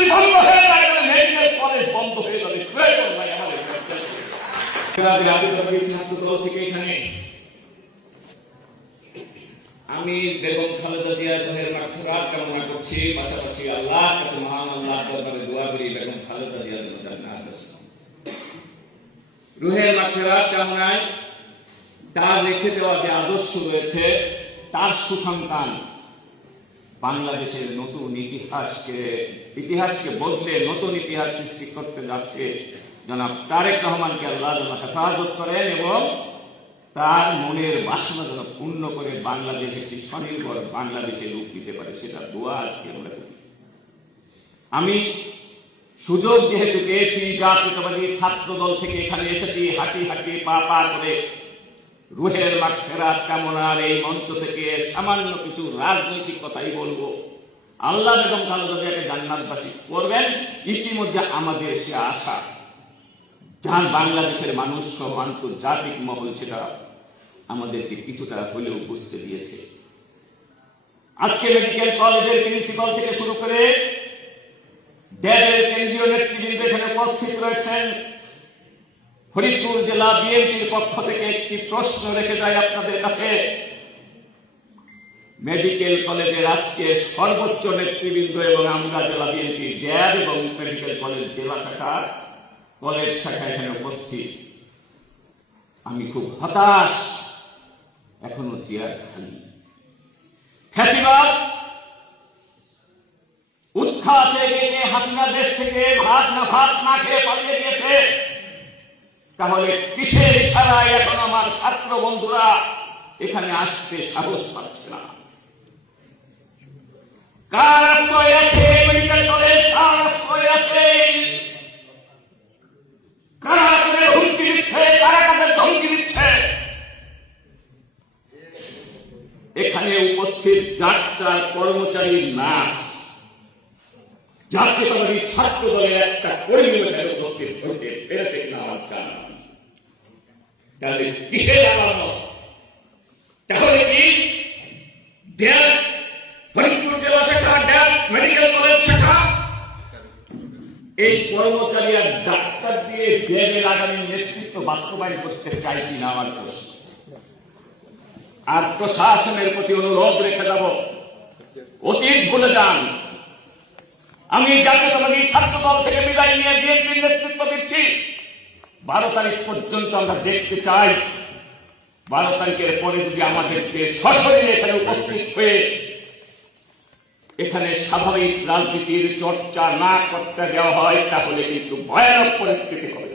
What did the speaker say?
যদি বন্ধ হয়ে যায় তাহলে মেডিকেল কলেজ বন্ধ হয়ে যাবে। ছাত্রদল থেকে এখানে আমি বেগম খালেদা জিয়ার রুহের মাগফিরাত কামনা করছি, পাশাপাশি আল্লাহর কাছে মহান আল্লাহর দরবারে দোয়া করি বেগম খালেদা জিয়ার রুহের মাগফিরাত কামনায় তার রেখে দেওয়া যে আদর্শ রয়েছে, তার সুসন্তান বাংলাদেশের নতুন ইতিহাসকে বদলে নতুন ইতিহাস সৃষ্টি করতে যাচ্ছে জনাব তারেক রহমানকে আল্লাহ যেন হেফাজত করেন এবং তার মনের বাসনা যেন পূর্ণ করে বাংলাদেশ একটি স্বনির্ভর বাংলাদেশে রূপ দিতে পারে, সেটা দোয়া আজকে আমরা করি। আমি সুযোগ যেহেতু পেয়েছি, জাতীয়তাবাদী ছাত্রদল থেকে এখানে এসেছি, হাঁটি হাঁটি পা পা করে রুহের মাগফিরাত কামনার এই মঞ্চ থেকে সামান্য কিছু রাজনৈতিক কথাই বলবো। আল্লাহ বেগম খালেদা জিয়াকে জান্নাতবাসী করবেন, ইতিমধ্যে আমাদের সে আশা, যার বাংলাদেশের মানুষ সহ আন্তর্জাতিক মহল সেটা আমাদেরকে কিছুটা হলেও বুঝতে দিয়েছে। আজকে মেডিকেল কলেজের প্রিন্সিপাল থেকে শুরু করে ড্যাবের কেন্দ্রীয় নেতৃবৃন্দ এখানে উপস্থিত রয়েছেন। ফরিদপুর জেলা বিএনপির পক্ষ থেকে একটি প্রশ্ন রেখে যায় আপনাদের কাছে। মেডিকেল কলেজের আজকে সর্বোচ্চ নেতৃবৃন্দ এবং আমরা জেলা বিএনপি ড্যাব এবং মেডিকেল কলেজ জেলা শাখা কলেজ শাখা এখানে উপস্থিত। আমি খুব হতাশ, এখনো চেয়ার খালি। ফ্যাসিবাদ উৎখাত হয়ে গেছে, হাসিনা দেশ থেকে ভাত না খেয়ে পালিয়ে গিয়েছে। তাহলে কিসের ইশারায় এখন আমার ছাত্র বন্ধুরা এখানে আসতে সাহস পাচ্ছে না? কার আশ্রয় আছে মেডিকেল কলেজ? কার আশ্রয় আছে? কারা তাদের হুমকি দিচ্ছে, কারা তাদের ধমকি দিচ্ছে? এখানে উপস্থিত যাত্রা কর্মচারীর নাশ, জাতীয়তাবাদী ছাত্র দলের একটা কর্মী এখানে উপস্থিত হতে পেরেছে কিনা আমার জানা। তাহলে কিসের আলামত? তাহলে কি ড্যাব ফরিদপুর জেলা শাখা, ড্যাব মেডিকেল কলেজ শাখা এই কর্মচারী আর ডাক্তার দিয়ে ড্যাবের আগামী নেতৃত্ব বাস্তবায়ন করতে চাই কিনা আমার প্রশ্ন। আর প্রশাসনের প্রতি অনুরোধ রেখে যাব, অতীত ভুলে যান। আমি জাতীয়তাবাদী ছাত্র দল থেকে বিদায় নিয়ে বিএনপির নেতৃত্ব দিচ্ছি। 12 তারিখ পর্যন্ত আমরা দেখতে চাই, 12 তারিখের পরে যদি আমাদেরকে সশরীরে এখানে উপস্থিত হয়ে এখানে স্বাভাবিক রাজনীতির চর্চা না করতে দেওয়া হয়, তাহলে কিন্তু ভয়ানক পরিস্থিতি হবে।